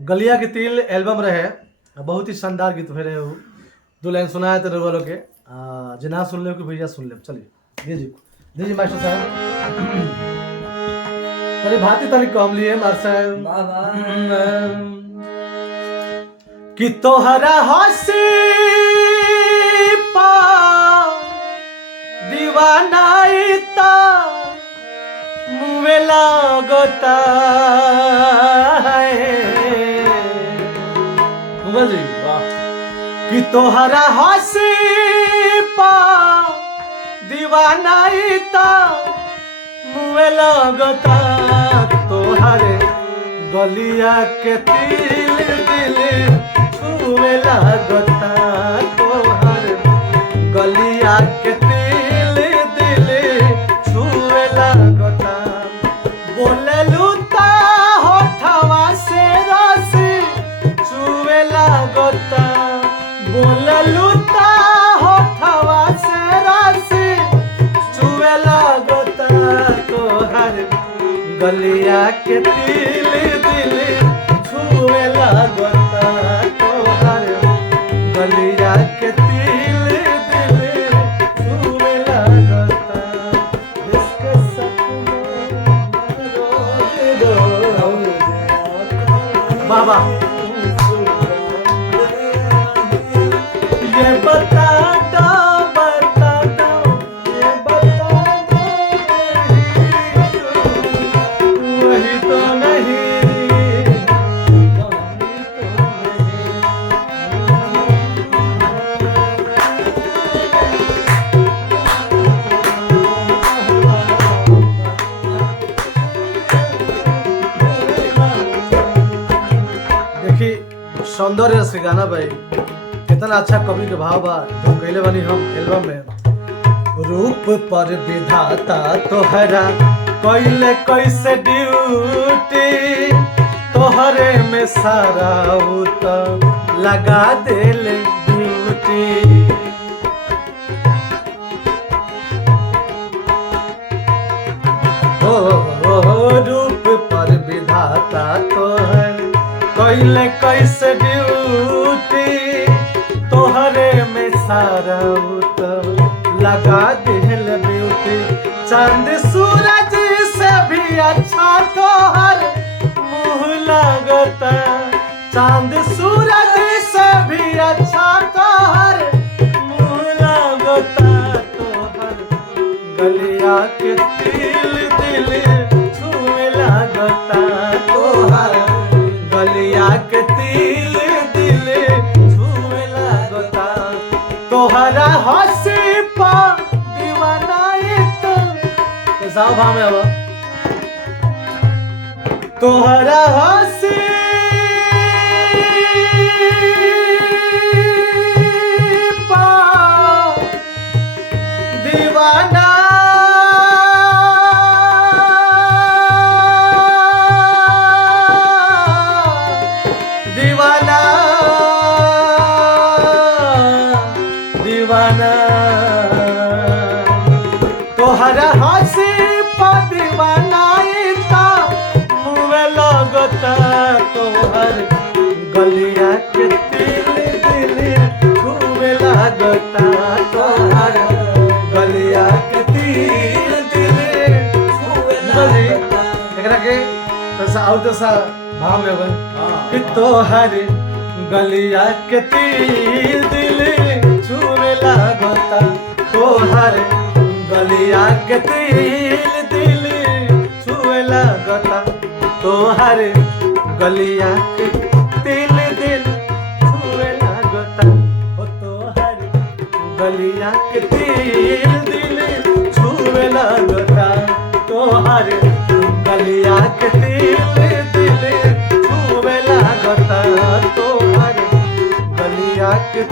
गलिया के तिल एल्बम रहे, बहुत ही शानदार गीत रहे हो। दो लाइन सुनाया तो रउआ लोग के जना सुन ले कि भैया सुन ले। चलिए दीजिए मास्टर साहब। चलिए भाती तनी कम लिए मास्टर कि तोहरा हंसी पा दीवानाइता मुँह लगता है जी वाह कि तोहरा हंसी पा दीवानाइता मुँह लगता तोहरे गलिया के तिल दिल छुए लगता तोहरे गलिया के तिल दिल छुए लगता बोले लूता होठवा से रस छुए लगता बोले लूता होठवा से रस छुए लगता तोहर गलिया के तिल दिल छुए लगता तोहर गलिया के तिल दिल छुए लगता इसके सपनों रोज रोज बाबा ये बता सौंदर्य से गाना भाई कितना अच्छा कवि के भाव बा जो कहले बानी हम एल्बम में। रूप पर विधाता तोहरा कैले कैसे ड्यूटी तोहरे में सारा उत लगा देले ड्यूटी रूप पर विधाता तोहर कैले कैसे ड्यूटी तोहरे में सारा लगा दिल ब्यूटी चांद सूरज से भी अच्छा तोहर मुँह लगता चांद सूरज से भी अच्छा तोहर मुँह लगता तोहर गलिया के तिल दिल छुए लगता तोहर गलिया के तिल दिल छुए लगता तोहरा हंसी पा दीवानाइत साहब भाव में अब तोहरा हंसी पा दीवाना दीवाना तोहरा हंसी पा दीवानाइता मुँह लगता तोहर गलिया के तिल दिल छुए लगता तोहर गलिया के तिल दिल छुए लगता एकरा के तसा और तसा भाव में कि तोहर गलिया के तिल दिल छुए लगता तोहर गलिया के तिल दिल छुए लगता तोहर गलिया के तिल दिल छुए लगता तोहर गलिया के तिल दिल छुए लगता तोहर गलिया के तिल दिल छुए लगता तोहर गलिया के